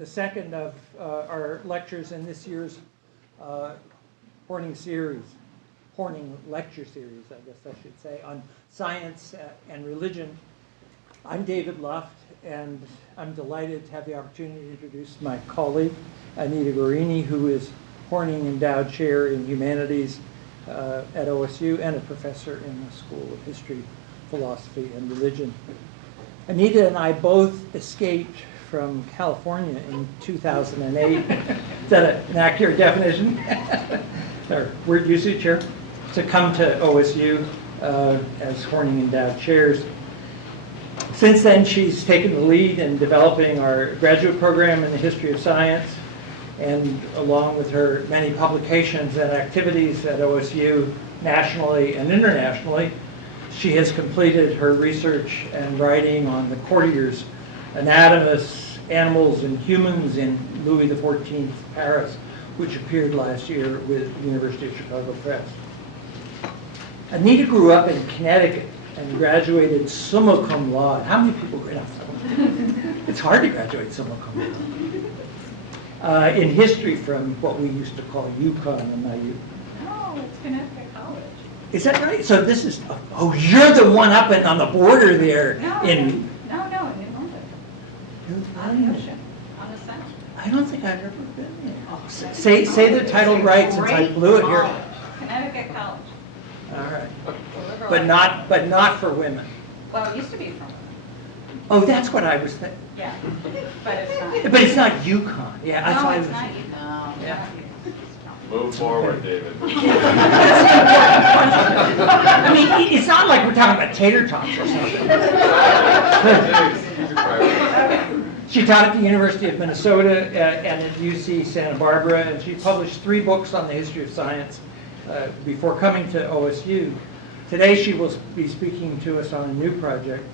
the second of our lectures in this year's Horning lecture series, I guess I should say, on science and religion. I'm David Luft, and I'm delighted to have the opportunity to introduce my colleague, Anita Guerrini, who is Horning Endowed Chair in Humanities at OSU and a professor in the School of History, Philosophy, and Religion. Anita and I both escaped from California in 2008. Is that an accurate definition? Or word usage here? To come to OSU as Horning Endowed Chairs. Since then, she's taken the lead in developing our graduate program in the history of science, and along with her many publications and activities at OSU nationally and internationally, she has completed her research and writing on the courtiers, anatomists, animals, and humans in Louis XIV Paris, which appeared last year with the University of Chicago Press. Anita grew up in Connecticut and graduated summa cum laude. How many people graduate? It's hard to graduate summa cum laude. In history from what we used to call UConn and IU. No, it's Connecticut College. Is that right? So this is, oh, you're the one up on the border there. No, in no, in London. On the ocean, on the Sound. I don't think I've ever been there. Oh, say the title right, since I blew it here. Connecticut College. All right. But not for women. Well, it used to be for women. Oh, that's what I was thinking. Yeah, but it's not. But it's not UConn. Yeah, I thought No, it's it was. not you. No, Yeah. Move forward, David. I mean, it's not like we're talking about tater tots or something. She taught at the University of Minnesota and at UC Santa Barbara, and she published 3 books on the history of science before coming to OSU. Today she will be speaking to us on a new project.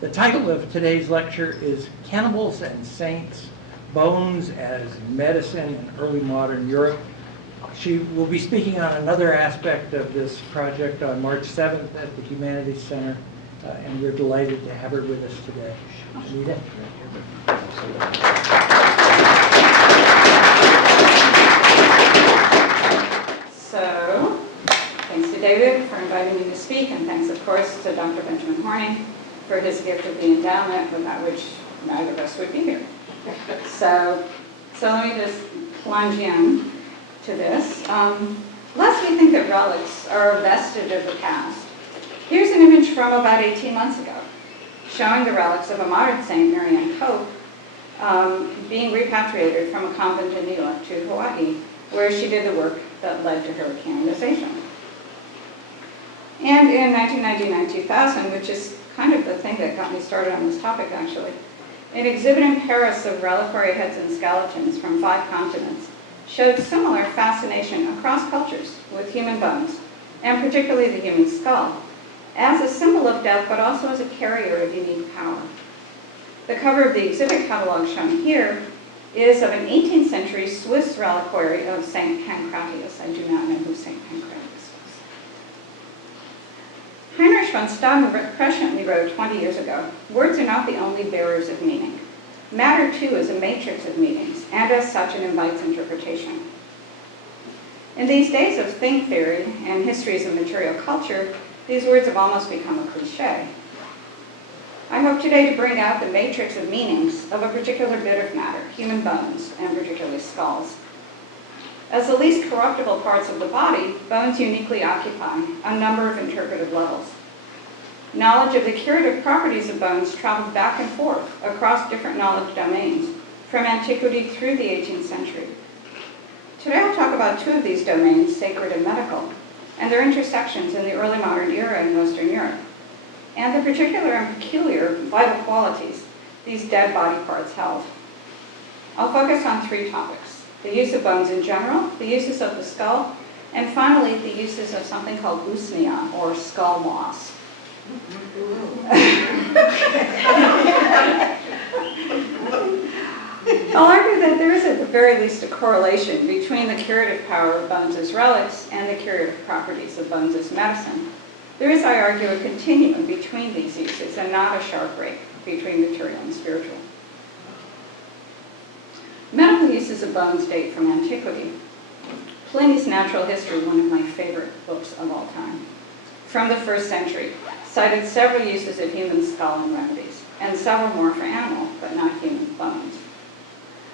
The title of today's lecture is Cannibals and Saints, Bones as Medicine in Early Modern Europe. She will be speaking on another aspect of this project on March 7th at the Humanities Center, and we're delighted to have her with us today. Anita? So, thanks to David for inviting me to speak, and thanks, of course, to Dr. Benjamin Horning for his gift of the endowment, without which neither of us would be here. So let me just plunge in to this. Lest we think that relics are a vestige of the past, here's an image from about 18 months ago, showing the relics of a modern saint, Mary Ann Cope, being repatriated from a convent in New York to Hawaii, where she did the work that led to her canonization. And in 1999-2000, which is kind of the thing that got me started on this topic, actually, an exhibit in Paris of reliquary heads and skeletons from 5 continents showed similar fascination across cultures with human bones, and particularly the human skull, as a symbol of death, but also as a carrier of unique power. The cover of the exhibit catalog shown here is of an 18th century Swiss reliquary of St. Pancratius. I do not know who St. Pancratius was. Heinrich von Staden presciently wrote 20 years ago, "Words are not the only bearers of meaning. Matter, too, is a matrix of meanings, and as such it invites interpretation." In these days of thing theory and histories of material culture, these words have almost become a cliche. I hope today to bring out the matrix of meanings of a particular bit of matter, human bones, and particularly skulls. As the least corruptible parts of the body, bones uniquely occupy a number of interpretive levels. Knowledge of the curative properties of bones traveled back and forth across different knowledge domains, from antiquity through the 18th century. Today I'll talk about 2 of these domains, sacred and medical, and their intersections in the early modern era in Western Europe, and the particular and peculiar vital qualities these dead body parts held. I'll focus on 3 topics: the use of bones in general, the uses of the skull, and finally the uses of something called usnea, or skull moss. I'll argue that there is at the very least a correlation between the curative power of bones as relics and the curative properties of bones as medicine. There is, I argue, a continuum between these uses and not a sharp break between material and spiritual. Some uses of bones date from antiquity. Pliny's Natural History, one of my favorite books of all time, from the 1st century, cited several uses of human skull and remedies, and several more for animal, but not human bones.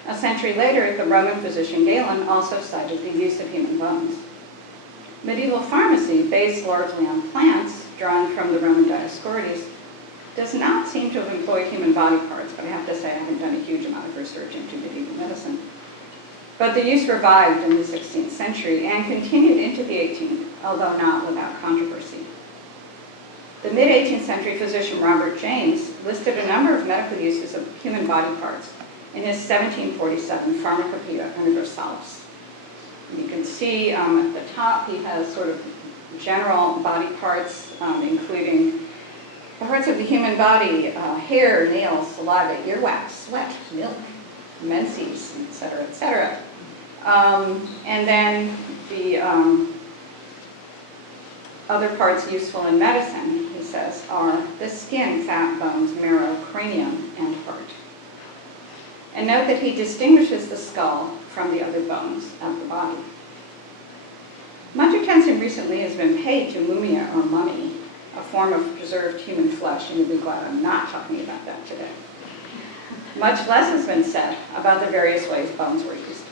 A century later, the Roman physician Galen also cited the use of human bones. Medieval pharmacy, based largely on plants, drawn from the Roman Dioscorides, does not seem to have employed human body parts, but I have to say I haven't done a huge amount of research into medieval medicine. But the use revived in the 16th century and continued into the 18th, although not without controversy. The mid-18th century physician Robert James listed a number of medical uses of human body parts in his 1747 Pharmacopoeia Universalis. And you can see at the top he has sort of general body parts, including the parts of the human body, hair, nails, saliva, earwax, sweat, milk, menses, etc., etc. And then the other parts useful in medicine, he says, are the skin, fat, bones, marrow, cranium, and heart. And note that he distinguishes the skull from the other bones of the body. Much attention recently has been paid to mumia or mummy, a form of preserved human flesh, and you'll be glad I'm not talking about that today. Much less has been said about the various ways bones were used.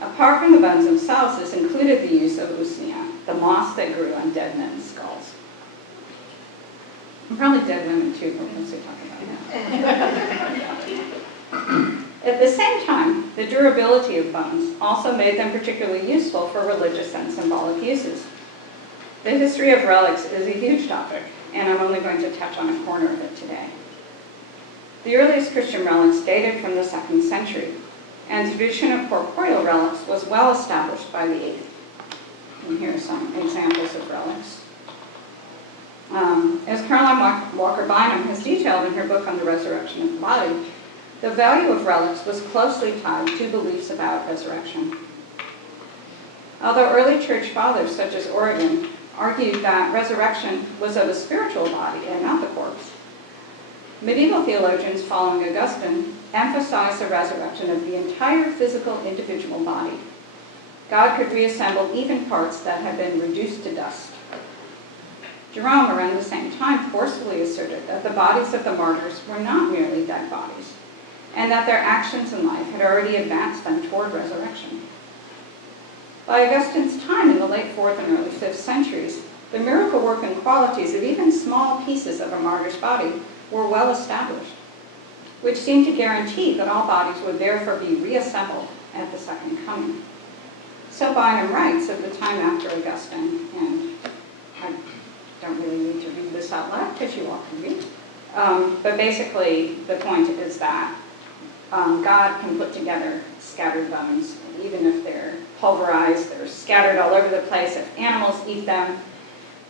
Apart from the bones themselves, this included the use of usnea, the moss that grew on dead men's skulls. And probably dead women too, but we'll mostly talking about that. At the same time, the durability of bones also made them particularly useful for religious and symbolic uses. The history of relics is a huge topic, and I'm only going to touch on a corner of it today. The earliest Christian relics dated from the 2nd century, and the tradition of corporeal relics was well established by the 8th. And here are some examples of relics. As Caroline Walker Bynum has detailed in her book on the resurrection of the body, the value of relics was closely tied to beliefs about resurrection. Although early church fathers, such as Origen, argued that resurrection was of a spiritual body and not the corpse, medieval theologians following Augustine emphasized the resurrection of the entire physical individual body. God could reassemble even parts that had been reduced to dust. Jerome, around the same time, forcefully asserted that the bodies of the martyrs were not merely dead bodies, and that their actions in life had already advanced them toward resurrection. By Augustine's time in the late 4th and early 5th centuries, the miracle working qualities of even small pieces of a martyr's body were well established, which seemed to guarantee that all bodies would therefore be reassembled at the second coming. So Bynum writes at the time after Augustine, and I don't really need to read this out loud because you all can read, but basically the point is that God can put together scattered bones, even if they're pulverized, they're scattered all over the place. If animals eat them,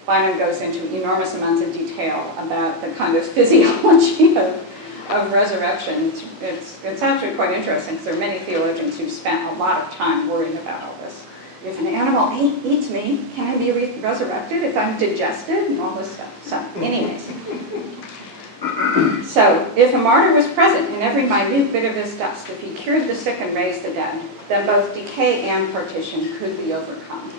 Bynum goes into enormous amounts of detail about the kind of physiology of resurrection. It's actually quite interesting because there are many theologians who've spent a lot of time worrying about all this. If an animal eats me, can I be resurrected if I'm digested and all this stuff? So anyways. So, if a martyr was present in every minute bit of his dust, if he cured the sick and raised the dead, then both decay and partition could be overcome.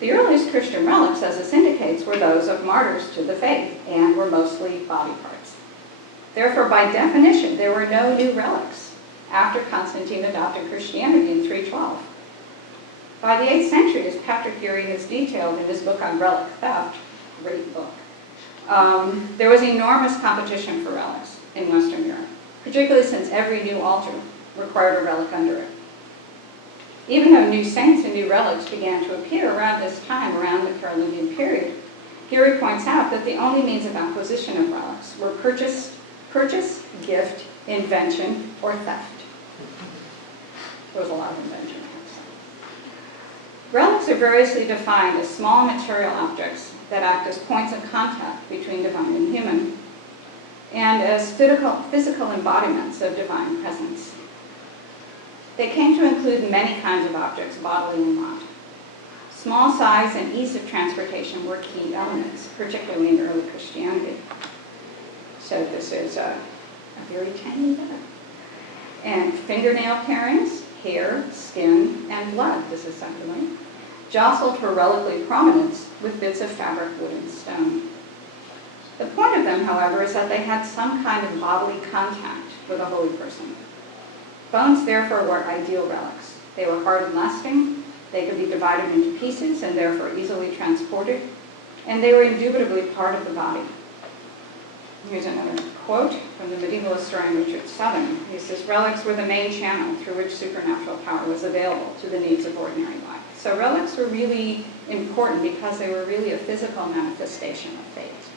The earliest Christian relics, as this indicates, were those of martyrs to the faith and were mostly body parts. Therefore, by definition, there were no new relics after Constantine adopted Christianity in 312. By the 8th century, as Patrick Guerrini has detailed in his book on relic theft, great book, there was enormous competition for relics in Western Europe, particularly since every new altar required a relic under it. Even though new saints and new relics began to appear around this time, around the Carolingian period, Guerrini points out that the only means of acquisition of relics were purchase, gift, invention, or theft. There was a lot of invention. Relics are variously defined as small material objects that act as points of contact between divine and human, and as physical embodiments of divine presence. They came to include many kinds of objects, bodily and not. Small size and ease of transportation were key elements, particularly in early Christianity. So this is a very tiny bag. and fingernail parings, hair, skin, and blood, disassembly, jostled for relically prominence with bits of fabric, wood, and stone. The point of them, however, is that they had some kind of bodily contact with a holy person. Bones, therefore, were ideal relics. They were hard and lasting, they could be divided into pieces and therefore easily transported, and they were indubitably part of the body. Here's another quote from the medieval historian Richard Southern. He says, relics were the main channel through which supernatural power was available to the needs of ordinary life. So relics were really important because they were really a physical manifestation of faith.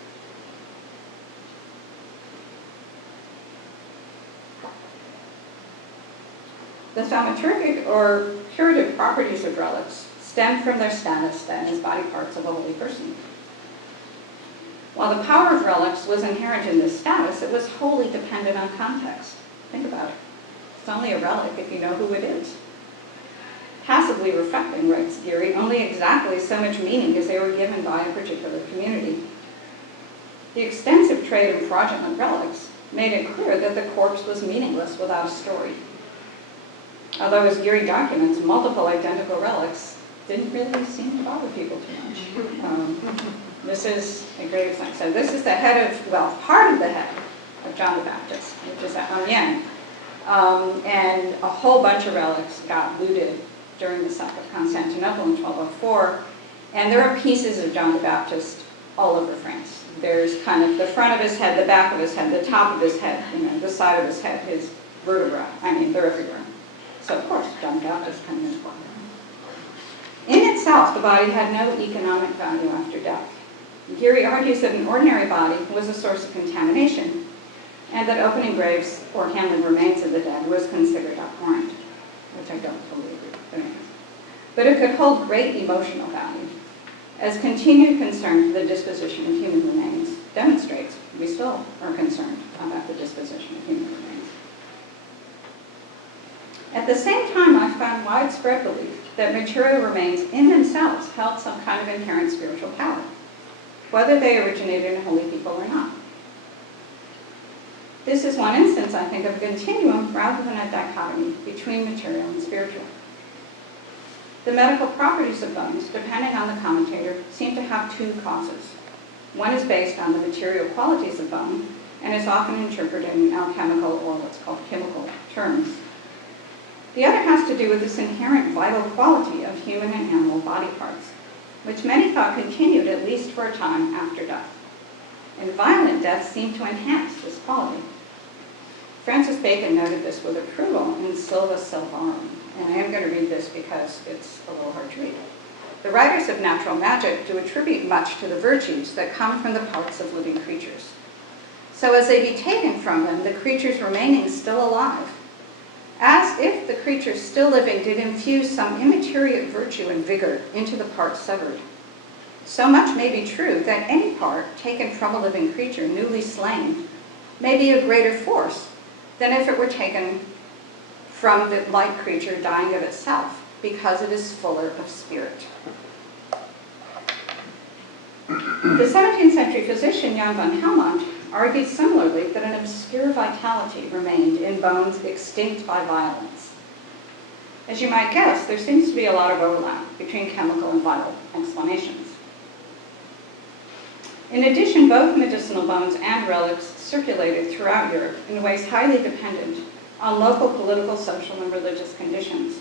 The thaumaturgic or curative properties of relics stem from their status then as body parts of a holy person. While the power of relics was inherent in this status, it was wholly dependent on context. Think about it. It's only a relic if you know who it is. Passively reflecting, writes Guerrini, only exactly so much meaning as they were given by a particular community. The extensive trade in fraudulent relics made it clear that the corpse was meaningless without a story. Although, as Guerrini documents, multiple identical relics didn't really seem to bother people too much. This is a great example. So this is the head of, well, part of the head of John the Baptist, which is at Amiens. And a whole bunch of relics got looted during the sack of Constantinople in 1204. And there are pieces of John the Baptist all over France. There's kind of the front of his head, the back of his head, the top of his head, the side of his head, his vertebra. I mean, they're everywhere. So, of course, John the Baptist coming as well. In itself, the body had no economic value after death. Guerrini argues that an ordinary body was a source of contamination, and that opening graves or handling remains of the dead was considered abhorrent, which I don't totally agree with. But it could hold great emotional value, as continued concern for the disposition of human remains demonstrates we still are concerned about the disposition of human remains. At the same time, I found widespread belief that material remains in themselves held some kind of inherent spiritual power, whether they originated in holy people or not. This is one instance, I think, of a continuum rather than a dichotomy between material and spiritual. The medical properties of bones, depending on the commentator, seem to have two causes. One is based on the material qualities of bone and is often interpreted in alchemical or what's called chemical terms. The other has to do with this inherent vital quality of human and animal body parts, which many thought continued at least for a time after death. And violent deaths seemed to enhance this quality. Francis Bacon noted this with approval in Silva Silvarum, and I am going to read this because it's a little hard to read. The writers of natural magic do attribute much to the virtues that come from the parts of living creatures. So as they be taken from them, the creatures remaining still alive, as if the creature still living did infuse some immaterial virtue and vigor into the part severed. So much may be true that any part taken from a living creature newly slain may be of greater force than if it were taken from the light creature dying of itself, because it is fuller of spirit. The 17th century physician Jan van Helmont argued similarly that an obscure vitality remained in bones extinct by violence. As you might guess, there seems to be a lot of overlap between chemical and vital explanations. In addition, both medicinal bones and relics circulated throughout Europe in ways highly dependent on local political, social, and religious conditions.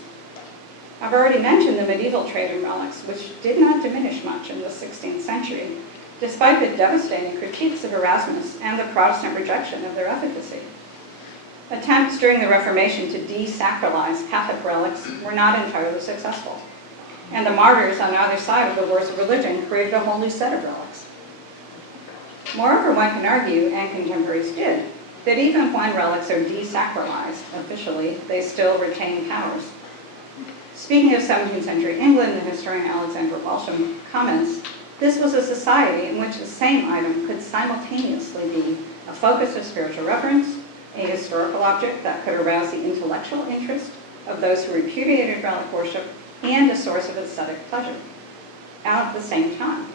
I've already mentioned the medieval trade in relics, which did not diminish much in the 16th century, despite the devastating critiques of Erasmus and the Protestant rejection of their efficacy. Attempts during the Reformation to desacralize Catholic relics were not entirely successful, and the martyrs on either side of the wars of religion created a whole new set of relics. Moreover, one can argue, and contemporaries did, that even when relics are desacralized officially, they still retain powers. Speaking of 17th century England, the historian Alexander Walsham comments, this was a society in which the same item could simultaneously be a focus of spiritual reverence, a historical object that could arouse the intellectual interest of those who repudiated relic worship, and a source of aesthetic pleasure, at the same time.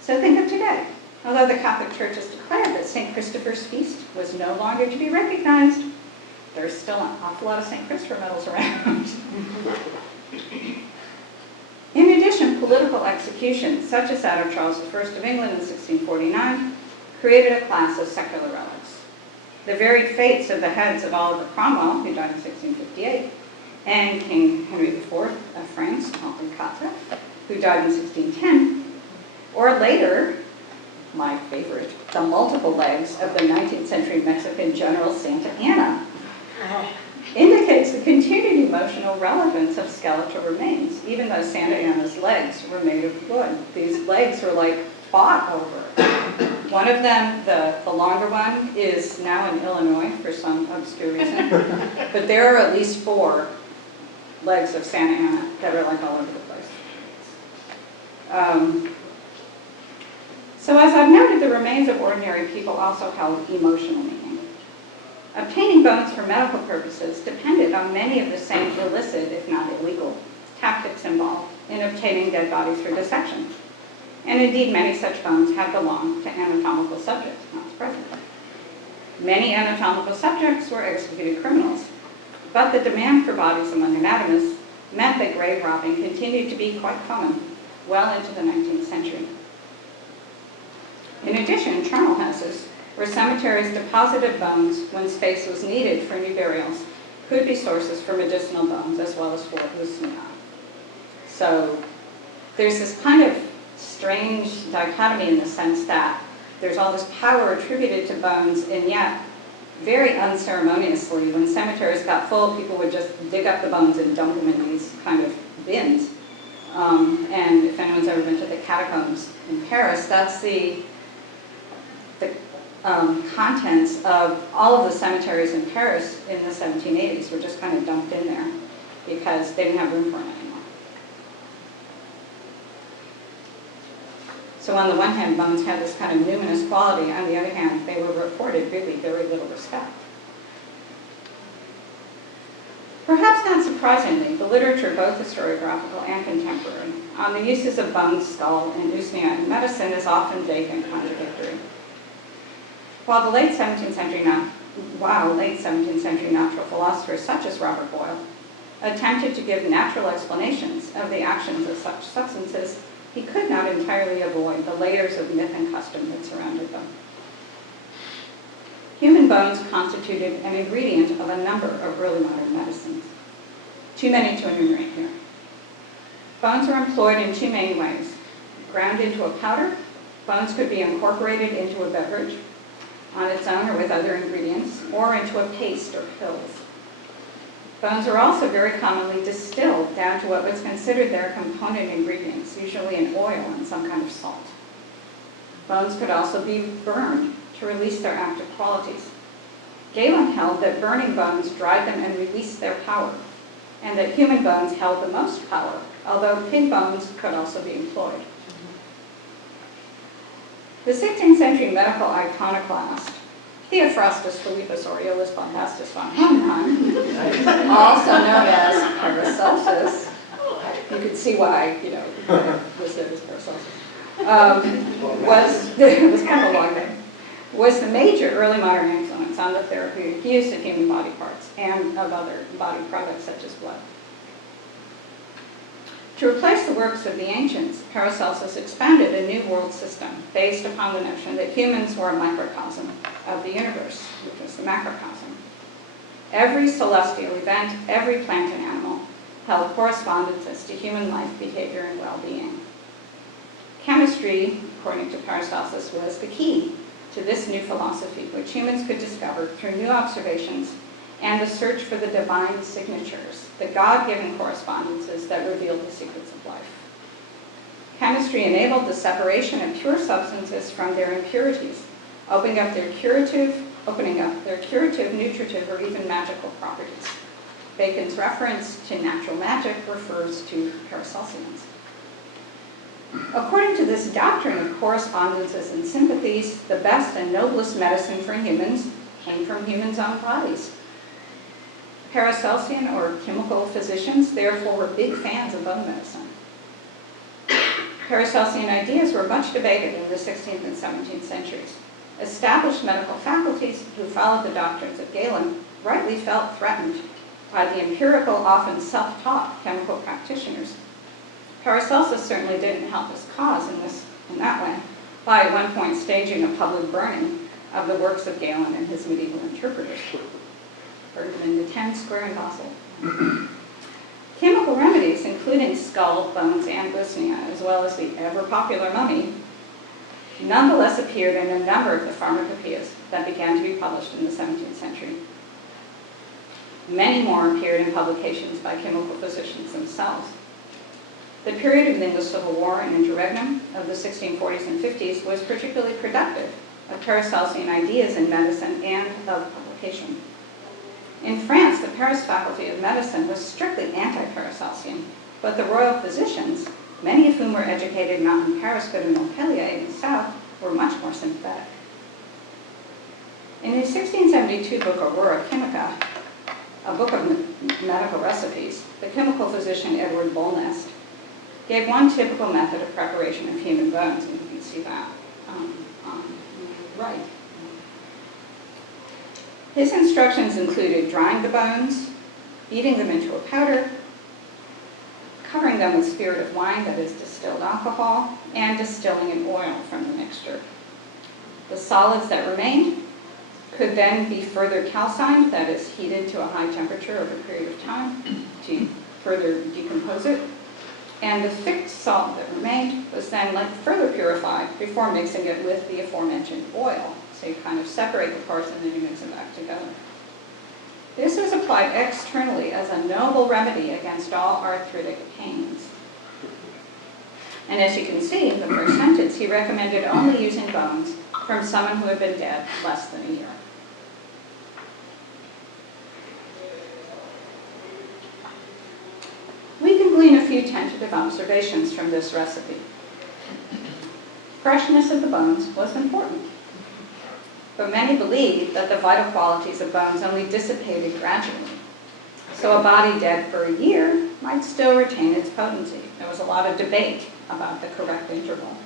So think of today. Although the Catholic Church has declared that St. Christopher's feast was no longer to be recognized, there's still an awful lot of St. Christopher medals around. In addition, political execution, such as that of Charles I of England in 1649, created a class of secular relics. The very fates of the heads of Oliver Cromwell, who died in 1658, and King Henry IV of France, Henri IV, who died in 1610, or later, my favorite, the multiple legs of the 19th century Mexican general Santa Anna, indicates the continued emotional relevance of skeletal remains, even though Santa Anna's legs were made of wood. These legs were like fought over. One of them, the longer one, is now in Illinois for some obscure reason, but there are at least 4 legs of Santa Anna that are like all over the place. So as I've noted, the remains of ordinary people also held emotional meaning. Obtaining bones for medical purposes depended on many of the same illicit, if not illegal, tactics involved in obtaining dead bodies through dissection. And indeed, many such bones had belonged to anatomical subjects, not surprisingly. Many anatomical subjects were executed criminals, but the demand for bodies among anatomists meant that grave robbing continued to be quite common well into the 19th century. In addition, charnel houses, where cemeteries deposited bones when space was needed for new burials, could be sources for medicinal bones as well as for hallucinogenic. So there's this kind of strange dichotomy in the sense that there's all this power attributed to bones, and yet very unceremoniously, when cemeteries got full, people would just dig up the bones and dump them in these kind of bins. And if anyone's ever been to the catacombs in Paris, that's the contents of all of the cemeteries in Paris in the 1780s were just kind of dumped in there because they didn't have room for them anymore. So on the one hand, bones had this kind of numinous quality. On the other hand, they were reported really very little respect. Perhaps not surprisingly, the literature, both historiographical and contemporary, on the uses of bone, skull, and usnea in medicine is often vague and contradictory. While late 17th century natural philosophers such as Robert Boyle attempted to give natural explanations of the actions of such substances, he could not entirely avoid the layers of myth and custom that surrounded them. Human bones constituted an ingredient of a number of early modern medicines. Too many to enumerate here. Bones are employed in 2 main ways. Ground into a powder, bones could be incorporated into a beverage on its own or with other ingredients, or into a paste or pills. Bones are also very commonly distilled down to what was considered their component ingredients, usually an oil and some kind of salt. Bones could also be burned to release their active qualities. Galen held that burning bones dried them and released their power, and that human bones held the most power, although pig bones could also be employed. The 16th century medical iconoclast, Theophrastus Philippus Aureolus Bombastus von Hohenheim, also known as Paracelsus, you could see why, was there as Paracelsus, it was kind of a long name, was the major early modern influence on the therapeutic use of human body parts and of other body products such as blood. To replace the works of the ancients, Paracelsus expounded a new world system based upon the notion that humans were a microcosm of the universe, which was the macrocosm. Every celestial event, every plant and animal, held correspondences to human life, behavior, and well-being. Chemistry, according to Paracelsus, was the key to this new philosophy, which humans could discover through new observations and the search for the divine signatures, the God-given correspondences that revealed the secrets of life. Chemistry enabled the separation of pure substances from their impurities, opening up their curative, nutritive, or even magical properties. Bacon's reference to natural magic refers to Paracelsians. According to this doctrine of correspondences and sympathies, the best and noblest medicine for humans came from humans' own bodies. Paracelsian or chemical physicians, therefore, were big fans of bone medicine. Paracelsian ideas were much debated in the 16th and 17th centuries. Established medical faculties who followed the doctrines of Galen rightly felt threatened by the empirical, often self-taught chemical practitioners. Paracelsus certainly didn't help his cause in that way, by at one point staging a public burning of the works of Galen and his medieval interpreters. Burned them in the 10 square in Basel. Chemical remedies, including skull, bones, and glycinia, as well as the ever-popular mummy, nonetheless appeared in a number of the pharmacopoeias that began to be published in the 17th century. Many more appeared in publications by chemical physicians themselves. The period of the English Civil War and interregnum of the 1640s and 50s was particularly productive of Paracelsian ideas in medicine and of publication. In France, the Paris Faculty of Medicine was strictly anti-Paracelsian, but the royal physicians, many of whom were educated not in Paris but in Montpellier in the south, were much more sympathetic. In his 1672 book, Aurora Chemica, a book of medical recipes, the chemical physician Edward Bolnest gave one typical method of preparation of human bones, and you can see that on the right. His instructions included drying the bones, beating them into a powder, covering them with spirit of wine, that is distilled alcohol, and distilling an oil from the mixture. The solids that remained could then be further calcined, that is heated to a high temperature over a period of time to further decompose it. And the fixed salt that remained was then further purified before mixing it with the aforementioned oil. So you kind of separate the parts and then you mix them back together. This was applied externally as a noble remedy against all arthritic pains. And as you can see in the first sentence, he recommended only using bones from someone who had been dead less than a year. We can glean a few tentative observations from this recipe. Freshness of the bones was important, but many believed that the vital qualities of bones only dissipated gradually. So a body dead for a year might still retain its potency. There was a lot of debate about the correct interval.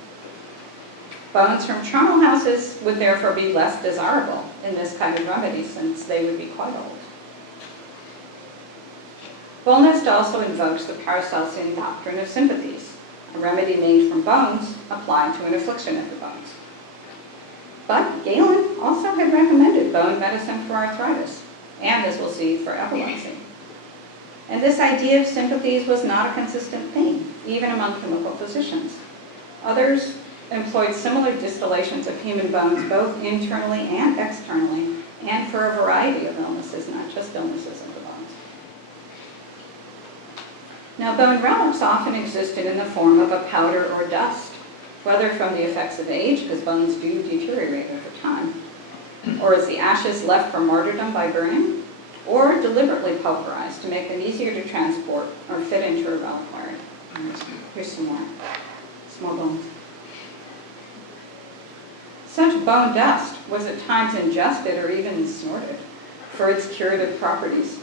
Bones from charnel houses would therefore be less desirable in this kind of remedy since they would be quite old. Bolnest also invokes the Paracelsian doctrine of sympathies, a remedy made from bones applied to an affliction of the bones. But Galen also had recommended bone medicine for arthritis, and as we'll see, for epilepsy. And this idea of sympathies was not a consistent theme, even among chemical physicians. Others employed similar distillations of human bones both internally and externally, and for a variety of illnesses, not just illnesses of the bones. Now, bone relics often existed in the form of a powder or dust, whether from the effects of age, because bones do deteriorate over time, or as the ashes left from martyrdom by burning, or deliberately pulverized to make them easier to transport or fit into a reliquary. Here's some more small bones. Such bone dust was at times ingested or even snorted for its curative properties.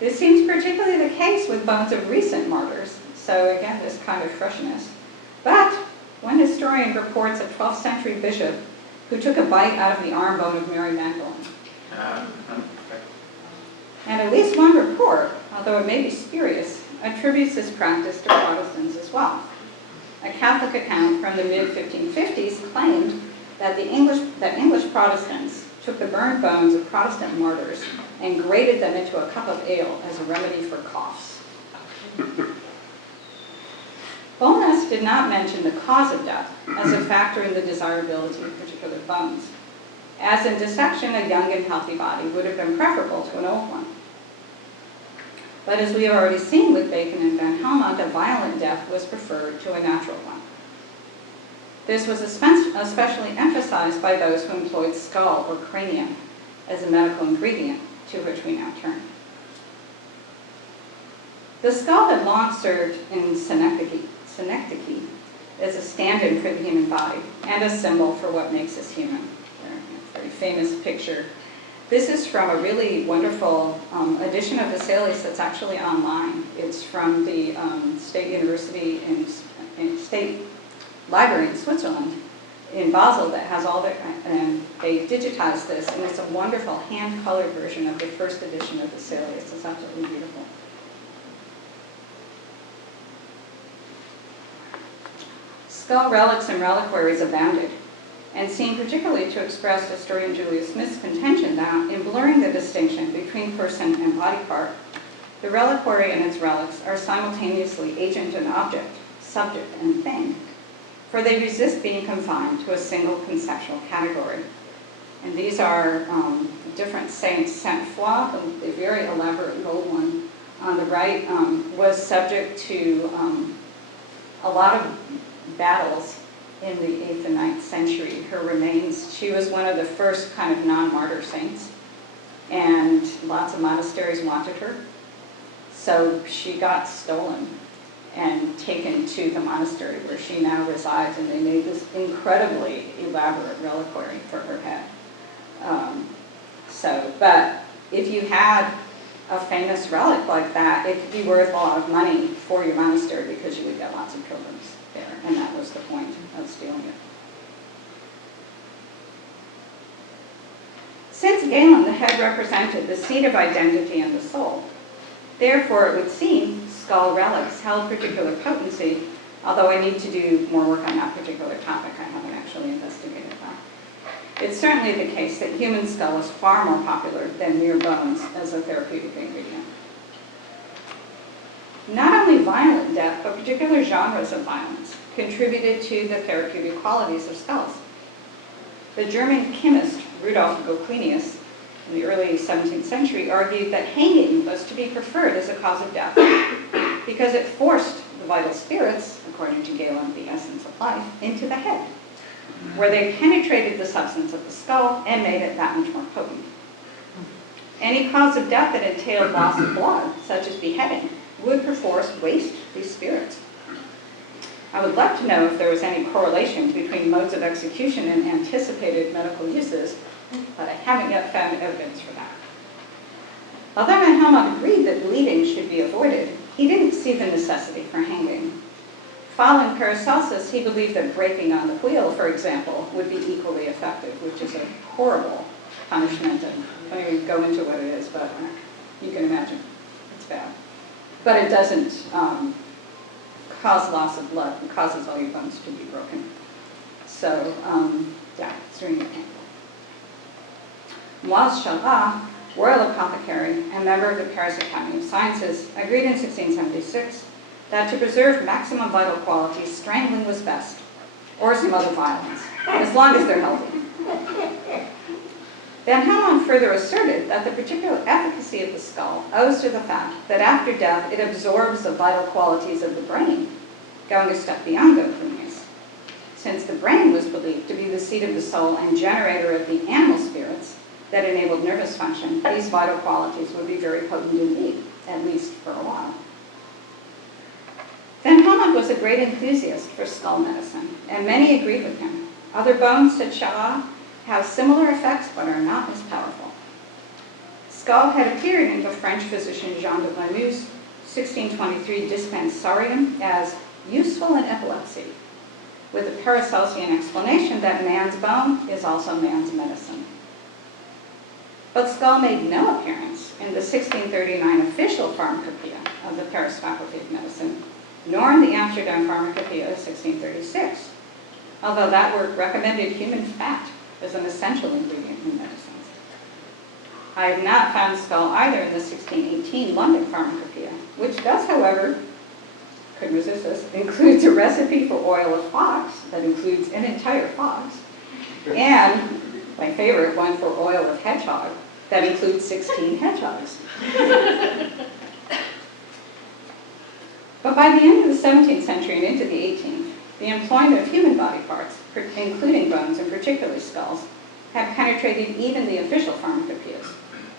This seems particularly the case with bones of recent martyrs, so again, this kind of freshness. But one historian reports a 12th century bishop who took a bite out of the arm bone of Mary Magdalene. And at least one report, although it may be spurious, attributes this practice to Protestants as well. A Catholic account from the mid-1550s claimed that English Protestants took the burned bones of Protestant martyrs and grated them into a cup of ale as a remedy for coughs. Bolnest did not mention the cause of death as a factor in the desirability of particular bones. As in dissection, a young and healthy body would have been preferable to an old one. But as we have already seen with Bacon and Van Helmont, a violent death was preferred to a natural one. This was especially emphasized by those who employed skull or cranium as a medical ingredient, to which we now turn. The skull had long served in synecdoche as a stand-in for the human body and a symbol for what makes us human. A very famous picture. This is from a really wonderful edition of Vesalius that's actually online. It's from the State University and State Library in Switzerland. in Basel that has all their, and they digitized this, and it's a wonderful hand-colored version of the first edition of the series. It's absolutely beautiful. Skull relics and reliquaries abounded, and seem particularly to express historian Julia Smith's contention that in blurring the distinction between person and body part, the reliquary and its relics are simultaneously agent and object, subject and thing, for they resist being confined to a single conceptual category. And these are different saints. Saint Foy, the very elaborate gold one on the right, was subject to a lot of battles in the 8th and 9th century. Her remains, she was one of the first kind of non-martyr saints, and lots of monasteries wanted her. So she got stolen and taken to the monastery where she now resides, and they made this incredibly elaborate reliquary for her head. But if you had a famous relic like that, it could be worth a lot of money for your monastery because you would get lots of pilgrims there, and that was the point of stealing it. Since Galen, the head represented the seat of identity and the soul, therefore it would seem skull relics held particular potency, although I need to do more work on that particular topic. I haven't actually investigated that. It's certainly the case that human skull is far more popular than mere bones as a therapeutic ingredient. Not only violent death, but particular genres of violence contributed to the therapeutic qualities of skulls. The German chemist Rudolf Goclenius in the early 17th century argued that hanging was to be preferred as a cause of death because it forced the vital spirits, according to Galen, the essence of life, into the head, where they penetrated the substance of the skull and made it that much more potent. Any cause of death that entailed loss of blood, such as beheading, would perforce waste these spirits. I would love to know if there was any correlation between modes of execution and anticipated medical uses, but I haven't yet found evidence for that. Although Van Helmont agreed that bleeding should be avoided, he didn't see the necessity for hanging. Following Paracelsus, he believed that breaking on the wheel, for example, would be equally effective, which is a horrible punishment, and I don't even go into what it is, but you can imagine. It's bad. But it doesn't cause loss of blood. It causes all your bones to be broken. So, yeah, it's really painful. Moise Chalat, royal apothecary and member of the Paris Academy of Sciences, agreed in 1676 that to preserve maximum vital qualities, strangling was best, or some other violence, as long as they're healthy. Van Helmont further asserted that the particular efficacy of the skull owes to the fact that after death it absorbs the vital qualities of the brain, going a step beyond Goclenius. Since the brain was believed to be the seat of the soul and generator of the animal spirits that enabled nervous function, these vital qualities would be very potent indeed, at least for a while. Van Helmont was a great enthusiast for skull medicine, and many agreed with him. Other bones, said Chalat, have similar effects but are not as powerful. Skull had appeared in the French physician Jean de Lanus' 1623 Dispensarium as useful in epilepsy, with a Paracelsian explanation that man's bone is also man's medicine. But skull made no appearance in the 1639 official pharmacopoeia of the Paris Faculty of Medicine, nor in the Amsterdam Pharmacopoeia of 1636, although that work recommended human fat as an essential ingredient in medicines. I have not found skull either in the 1618 London Pharmacopoeia, which does, however, couldn't resist this, includes a recipe for oil of fox that includes an entire fox, and my favorite one for oil of hedgehog that includes 16 hedgehogs. But by the end of the 17th century and into the 18th, the employment of human body parts, including bones and particularly skulls, had penetrated even the official pharmacopoeias,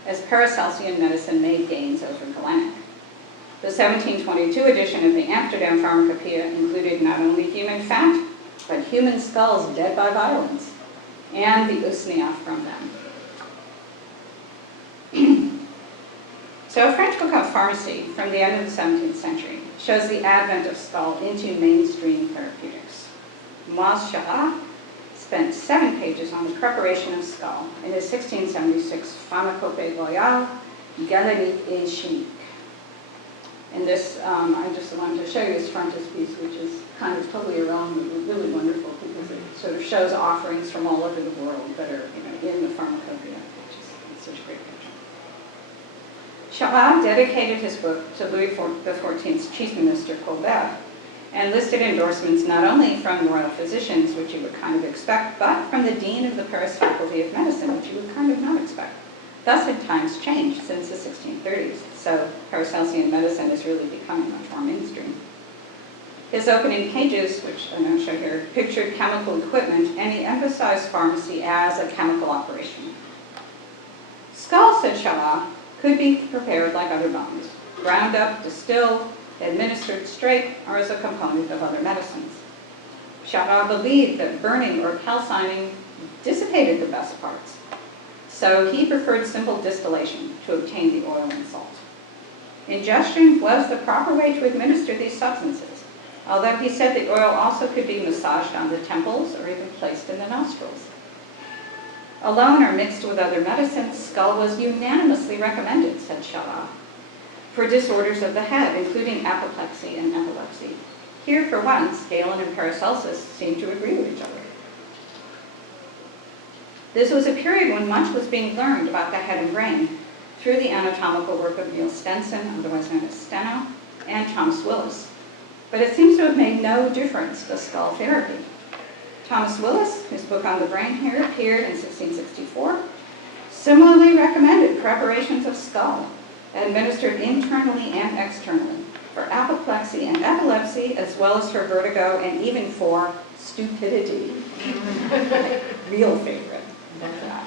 as Paracelsian medicine made gains over Galenic. The 1722 edition of the Amsterdam Pharmacopoeia included not only human fat, but human skulls dead by violence, and the usnea from them. So a French book of pharmacy from the end of the 17th century shows the advent of skull into mainstream therapeutics. Moise Chalat spent 7 pages on the preparation of skull in his 1676 Pharmacopoeias, Relics et chimiques. And this, I just wanted to show you his frontispiece, which is kind of totally irrelevant, but really wonderful because it sort of shows offerings from all over the world that are, in the pharmacopoeia, which is such a great picture. Charras dedicated his book to Louis XIV's chief minister, Colbert, and listed endorsements not only from royal physicians, which you would kind of expect, but from the dean of the Paris Faculty of Medicine, which you would kind of not expect. Thus had times changed since the 1630s, so Paracelsian medicine is really becoming much more mainstream. His opening pages, which I'm going to show here, pictured chemical equipment, and he emphasized pharmacy as a chemical operation. Skull, said Charras, could be prepared like other bones, ground up, distilled, administered straight, or as a component of other medicines. Charras believed that burning or calcining dissipated the best parts, so he preferred simple distillation to obtain the oil and salt. Ingestion was the proper way to administer these substances, although he said the oil also could be massaged on the temples or even placed in the nostrils. Alone or mixed with other medicines, skull was unanimously recommended, said Charras, for disorders of the head, including apoplexy and epilepsy. Here, for once, Galen and Paracelsus seemed to agree with each other. This was a period when much was being learned about the head and brain through the anatomical work of Niels Stenson, otherwise known as Steno, and Thomas Willis. But it seems to have made no difference to skull therapy. Thomas Willis, whose book on the brain here appeared in 1664, similarly recommended preparations of skull administered internally and externally for apoplexy and epilepsy, as well as for vertigo and even for stupidity. Real favorite. Love that.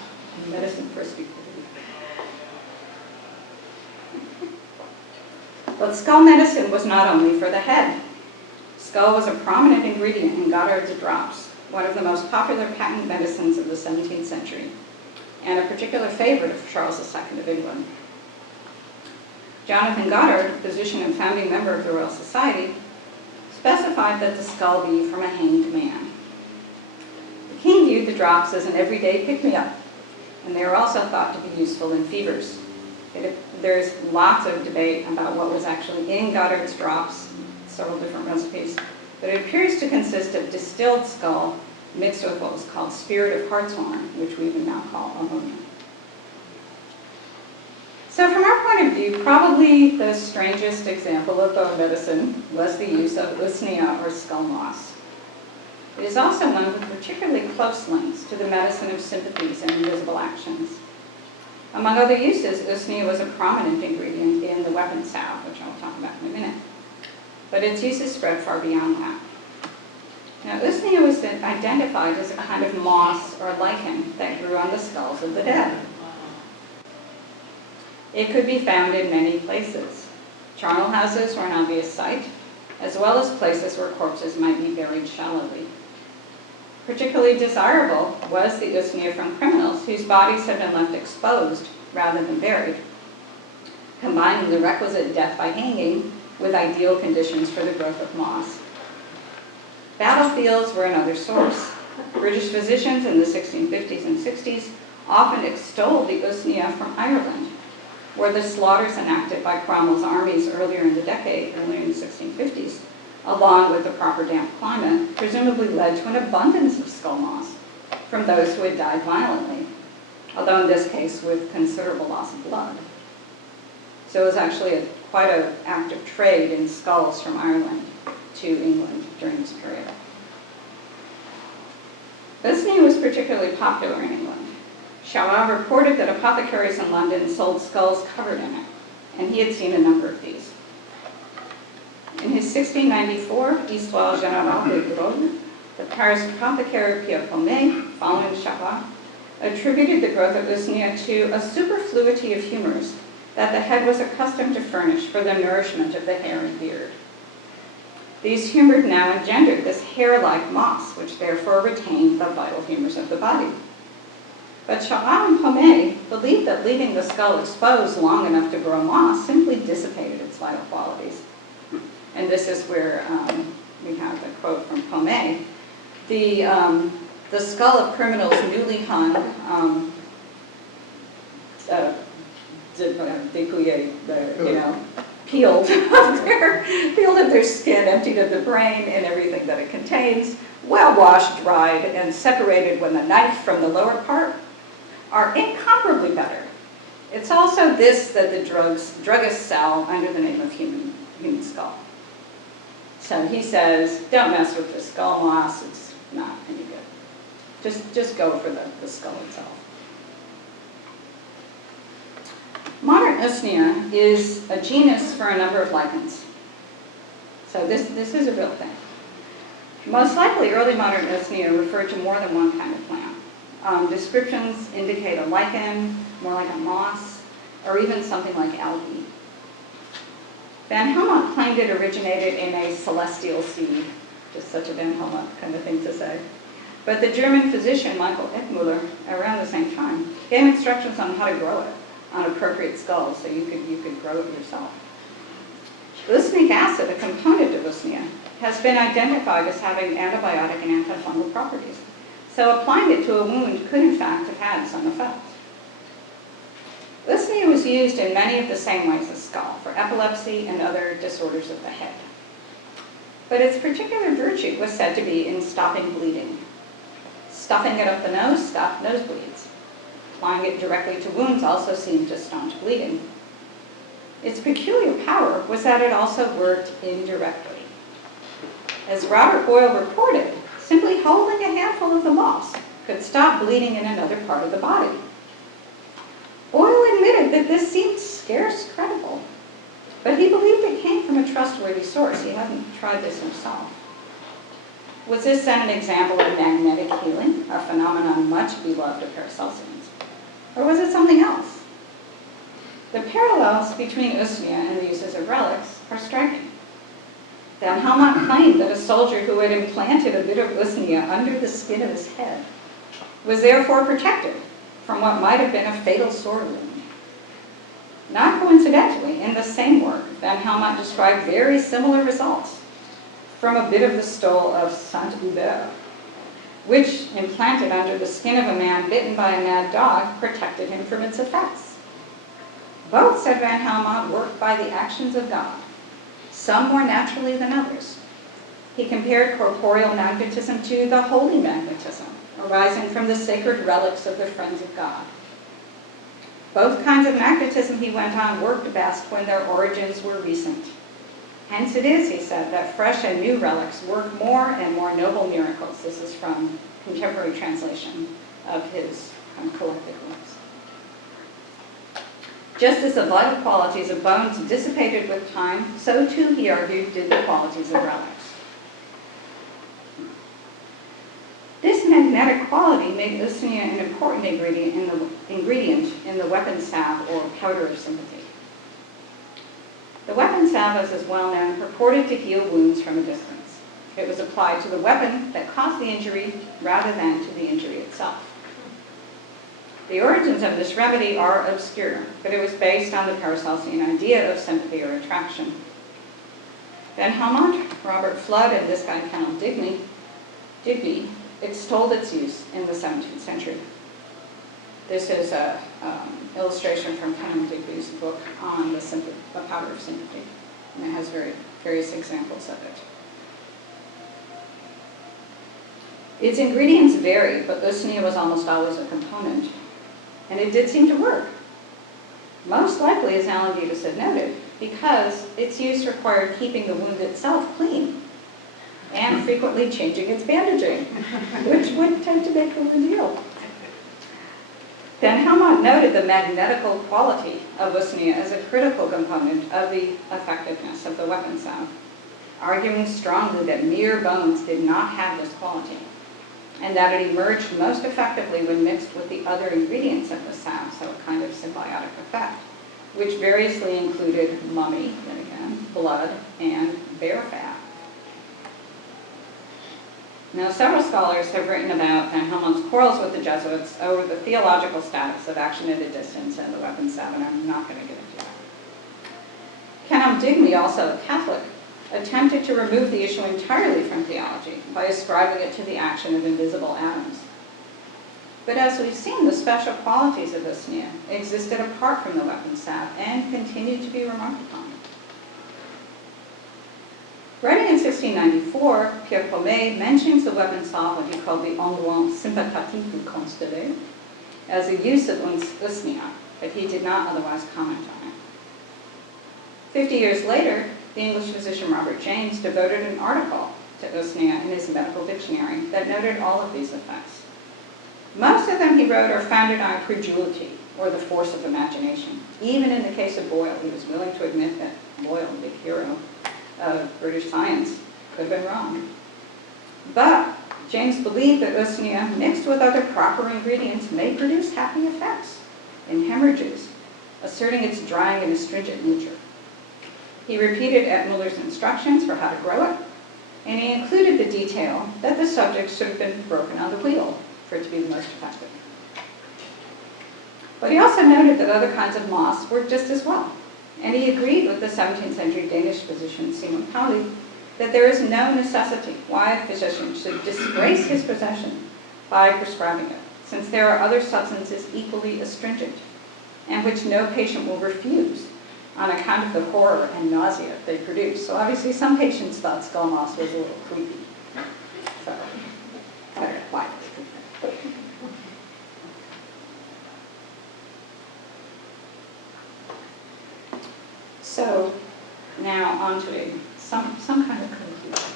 Medicine for stupidity. But skull medicine was not only for the head. Skull was a prominent ingredient in Goddard's drops, one of the most popular patent medicines of the 17th century, and a particular favorite of Charles II of England. Jonathan Goddard, physician and founding member of the Royal Society, specified that the skull be from a hanged man. The king viewed the drops as an everyday pick-me-up, and they are also thought to be useful in fevers. There's lots of debate about what was actually in Goddard's drops, several different recipes, but it appears to consist of distilled skull mixed with what was called spirit of hartshorn, which we would now call ammonia. So from our point of view, probably the strangest example of bone medicine was the use of usnea or skull moss. It is also one with particularly close links to the medicine of sympathies and invisible actions. Among other uses, usnea was a prominent ingredient in the weapon salve, which I'll talk about in a minute. But its uses spread far beyond that. Now, usnea was identified as a kind of moss or lichen that grew on the skulls of the dead. It could be found in many places. Charnel houses were an obvious site, as well as places where corpses might be buried shallowly. Particularly desirable was the usnea from criminals whose bodies had been left exposed rather than buried, combining the requisite death by hanging with ideal conditions for the growth of moss. Battlefields were another source. British physicians in the 1650s and 60s often extolled the usnea from Ireland, where the slaughters enacted by Cromwell's armies earlier in the 1650s, along with the proper damp climate, presumably led to an abundance of skull moss from those who had died violently, although in this case with considerable loss of blood. So it was actually quite an active trade in skulls from Ireland to England during this period. Usnea was particularly popular in England. Charras reported that apothecaries in London sold skulls covered in it, and he had seen a number of these. In his 1694 Histoire générale des drogues, the Paris apothecary Pierre Pommet, following Charras, attributed the growth of usnea to a superfluity of humors that the head was accustomed to furnish for the nourishment of the hair and beard. These humors now engendered this hair-like moss, which therefore retained the vital humors of the body. But Charras and Pommet believed that leaving the skull exposed long enough to grow moss simply dissipated its vital qualities. And this is where we have the quote from Pommet. The the skull of criminals newly hung, peeled of their skin, emptied of the brain and everything that it contains, well washed, dried, and separated when the knife from the lower part, are incomparably better. It's also this that the druggists sell under the name of human skull. So he says, don't mess with the skull moss, it's not any good. Just go for the skull itself. Modern Usnea is a genus for a number of lichens. So this is a real thing. Most likely, early modern Usnea referred to more than one kind of plant. Descriptions indicate a lichen, more like a moss, or even something like algae. Van Helmont claimed it originated in a celestial seed, just such a Van Helmont kind of thing to say. But the German physician Michael Eckmüller, around the same time, gave instructions on how to grow it on appropriate skulls, so you could grow it yourself. Usnic acid, a component of Usnea, has been identified as having antibiotic and antifungal properties. So applying it to a wound could in fact have had some effect. Usnea was used in many of the same ways as skull, for epilepsy and other disorders of the head. But its particular virtue was said to be in stopping bleeding. Stuffing it up the nose stopped nosebleeds. Applying it directly to wounds also seemed to staunch bleeding. Its peculiar power was that it also worked indirectly. As Robert Boyle reported, simply holding a handful of the moss could stop bleeding in another part of the body. Boyle admitted that this seemed scarce credible, but he believed it came from a trustworthy source. He hadn't tried this himself. Was this then an example of magnetic healing, a phenomenon much beloved of Paracelsians? Or was it something else? The parallels between Usnea and the uses of relics are striking. Van Helmont claimed that a soldier who had implanted a bit of Usnea under the skin of his head was therefore protected from what might have been a fatal sword wound. Not coincidentally, in the same work, Van Helmont described very similar results from a bit of the stole of Saint-Hubert, which, implanted under the skin of a man bitten by a mad dog, protected him from its effects. Both, said Van Helmont, worked by the actions of God, some more naturally than others. He compared corporeal magnetism to the holy magnetism, arising from the sacred relics of the friends of God. Both kinds of magnetism, he went on, worked best when their origins were recent. Hence it is, he said, that fresh and new relics work more and more noble miracles. This is from contemporary translation of his collected works. Just as the vital qualities of bones dissipated with time, so too, he argued, did the qualities of relics. This magnetic quality made Usnea an important ingredient in the weapon salve or powder of sympathy. The weapon salve, as is well known, purported to heal wounds from a distance. It was applied to the weapon that caused the injury rather than to the injury itself. The origins of this remedy are obscure, but it was based on the Paracelsian idea of sympathy or attraction. Van Helmont, Robert Flood, and this guy Cannibal Digby extolled its use in the 17th century. This is an illustration from Cannibal Digby's book on the powder of sympathy, and it has various examples of it. Its ingredients vary, but Usnea was almost always a component, and it did seem to work. Most likely, as Alan Davis had noted, because its use required keeping the wound itself clean and frequently changing its bandaging, which would tend to make the wound heal. Van Helmont noted the magnetical quality of Usnea as a critical component of the effectiveness of the weapon salve, arguing strongly that mere bones did not have this quality, and that it emerged most effectively when mixed with the other ingredients of the salve, so a kind of symbiotic effect, which variously included mummy, then again, blood, and bear fat. Now, several scholars have written about Van Helmont's quarrels with the Jesuits over the theological status of action at a distance and the weapon salve, and I'm not going to get into that. Cannibal Digby, also a Catholic, attempted to remove the issue entirely from theology by ascribing it to the action of invisible atoms. But as we've seen, the special qualities of usnea existed apart from the weapon staff and continued to be remarked upon. Writing in 1694, Pierre Pomé mentions the weapon saw, what he called the onguent sympathique ou constellé, as a use of usnea, but he did not otherwise comment on it. 50 years later, the English physician Robert James devoted an article to usnea in his medical dictionary that noted all of these effects. Most of them, he wrote, are founded on credulity or the force of imagination. Even in the case of Boyle, he was willing to admit that Boyle, the big hero of British science, could have been wrong. But James believed that usnea, mixed with other proper ingredients, may produce happy effects in hemorrhages, asserting its drying and astringent nature. He repeated Miller's instructions for how to grow it, and he included the detail that the subject should have been broken on the wheel for it to be the most effective. But he also noted that other kinds of moss worked just as well, and he agreed with the 17th century Danish physician Simon Pauli that there is no necessity why a physician should disgrace his profession by prescribing it, since there are other substances equally astringent, and which no patient will refuse on account of the horror and nausea they produce. So obviously some patients thought skull moss was a little creepy. So, I don't know why. So now on to some kind of conclusion.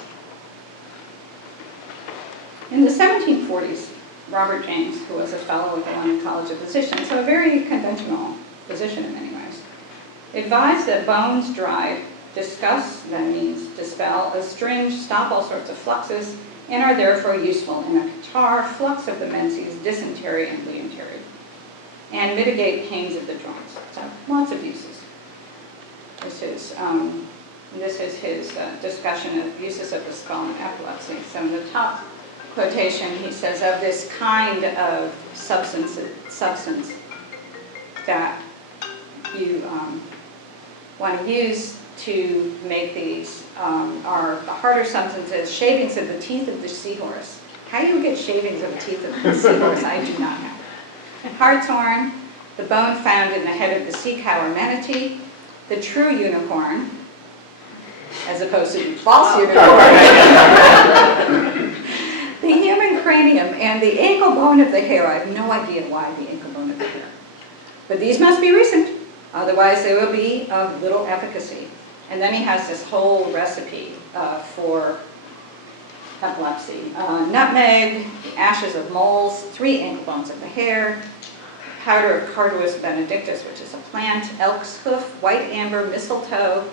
In the 1740s, Robert James, who was a fellow at the London College of Physicians, so a very conventional physician in many ways, advised that bones dried discuss, that means dispel, astringe, stop all sorts of fluxes, and are therefore useful in a catarrh, flux of the menses, dysentery, and mesentery, and mitigate pains of the joints. So lots of uses. This is his discussion of uses of the skull in epilepsy. So in the top quotation, he says, of this kind of substance that you want to use to make these are the harder substances, shavings of the teeth of the seahorse. How do you get shavings of the teeth of the seahorse? I do not know. Hartshorn, the bone found in the head of the sea cow or manatee, the true unicorn, as opposed to the false unicorn, the human cranium, and the ankle bone of the hare. I have no idea why the ankle bone of the hare. But these must be recent, otherwise they will be of little efficacy. And then he has this whole recipe for epilepsy. Nutmeg, the ashes of moles, 3 ankle bones of the hare, powder of Carduus benedictus, which is a plant, elk's hoof, white amber, mistletoe,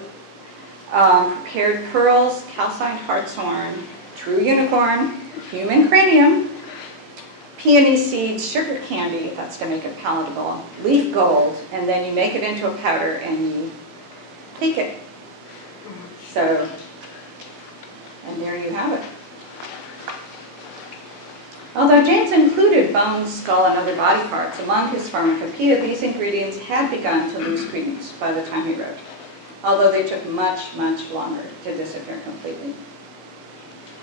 prepared pearls, calcined hartshorn, true unicorn, human cranium, peony seeds, sugar candy, that's to make it palatable, leaf gold, and then you make it into a powder and you take it. So, and there you have it. Although James included bones, skull, and other body parts among his pharmacopoeia, these ingredients had begun to lose credence by the time he wrote, although they took much, much longer to disappear completely.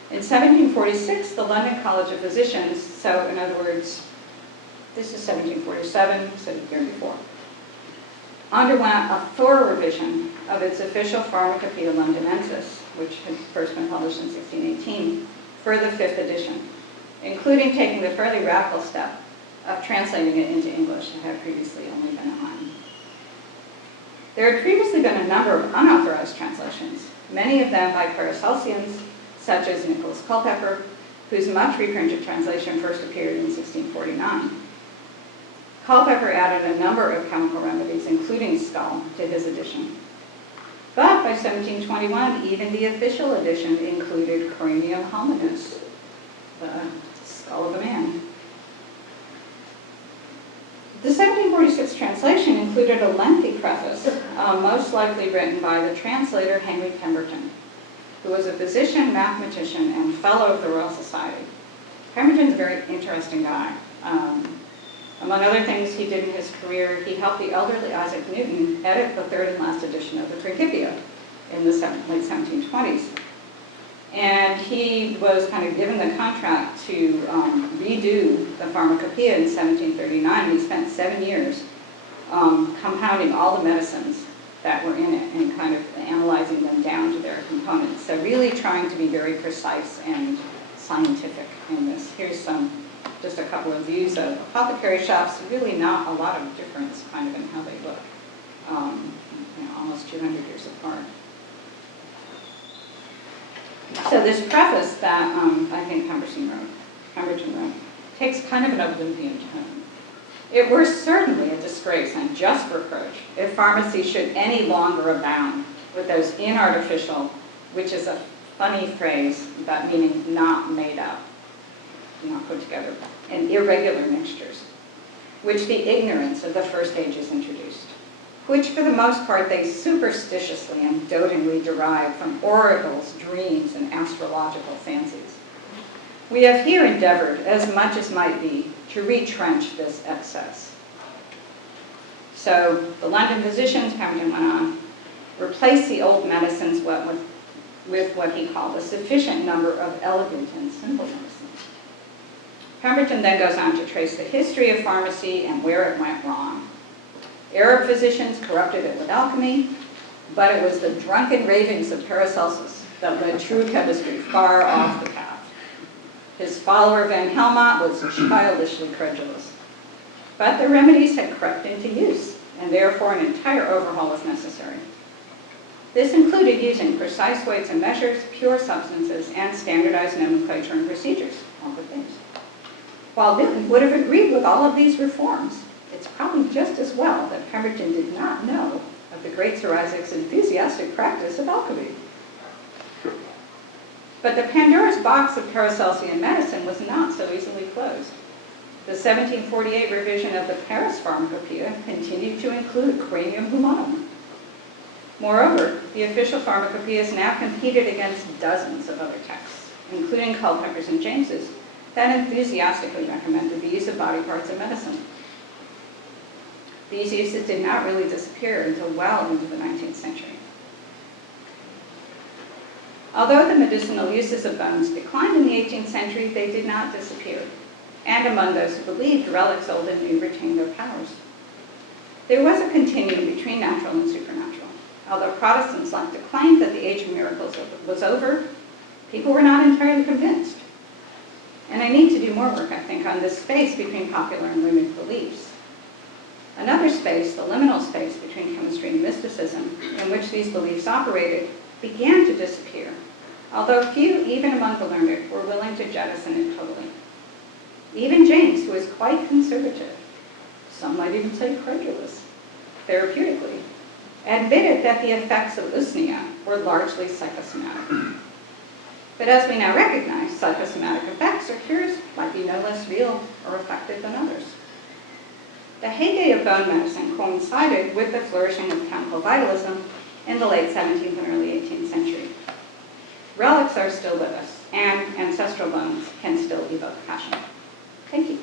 In 1746, the London College of Physicians, so in other words, this is 1747, so the year before, underwent a thorough revision of its official Pharmacopoeia Londinensis, which had first been published in 1618, for the 5th edition, including taking the fairly radical step of translating it into English that had previously only been in Latin. There had previously been a number of unauthorized translations, many of them by Paracelsians, such as Nicholas Culpeper, whose much reprinted translation first appeared in 1649. Culpeper added a number of chemical remedies, including skull, to his edition. But by 1721, even the official edition included cranium hominis, the skull of a man. The 1746 translation included a lengthy preface, most likely written by the translator Henry Pemberton, who was a physician, mathematician, and fellow of the Royal Society. Pemberton's a very interesting guy. Among other things he did in his career, he helped the elderly Isaac Newton edit the 3rd and last edition of the Principia, in the late 1720s. And he was kind of given the contract to redo the pharmacopoeia in 1739. He spent 7 years compounding all the medicines that were in it and kind of analyzing them down to their components. So really trying to be very precise and scientific in this. Here's just a couple of views of apothecary shops. Really not a lot of difference kind of in how they look. Almost 200 years apart. So this preface that I think Pemberton wrote takes kind of an Olympian tone. It were certainly a disgrace and just reproach if pharmacy should any longer abound with those inartificial, which is a funny phrase, but meaning not made up, not put together, and irregular mixtures, which the ignorance of the first ages introduced, which for the most part they superstitiously and dotingly derive from oracles, dreams, and astrological fancies. We have here endeavored, as much as might be, to retrench this excess. So the London physicians, Pemberton went on, replaced the old medicines with what he called a sufficient number of elegant and simple medicines. Pemberton then goes on to trace the history of pharmacy and where it went wrong. Arab physicians corrupted it with alchemy, but it was the drunken ravings of Paracelsus that led true chemistry far off the path. His follower Van Helmont was childishly credulous. But the remedies had crept into use, and therefore an entire overhaul was necessary. This included using precise weights and measures, pure substances, and standardized nomenclature and procedures, all good things. While Newton would have agreed with all of these reforms, it's probably just as well that Pemberton did not know of the great Sir Isaac's enthusiastic practice of alchemy. But the Pandora's box of Paracelsian medicine was not so easily closed. The 1748 revision of the Paris Pharmacopoeia continued to include cranium humanum. Moreover, the official pharmacopoeias now competed against dozens of other texts, including Culpeper's and James's, that enthusiastically recommended the use of body parts in medicine. These uses did not really disappear until well into the 19th century. Although the medicinal uses of bones declined in the 18th century, they did not disappear, and among those who believed, relics old and new retained their powers. There was a continuum between natural and supernatural. Although Protestants liked to claim that the age of miracles was over, people were not entirely convinced. And I need to do more work, I think, on this space between popular and learned beliefs. Another space, the liminal space between chemistry and mysticism, in which these beliefs operated, began to disappear, although few, even among the learned, were willing to jettison it totally. Even James, who was quite conservative, some might even say credulous, therapeutically, admitted that the effects of usnea were largely psychosomatic. But as we now recognize, psychosomatic effects or cures might be no less real or effective than others. The heyday of bone medicine coincided with the flourishing of chemical vitalism in the late 17th and early 18th century. Relics are still with us, and ancestral bones can still evoke passion. Thank you.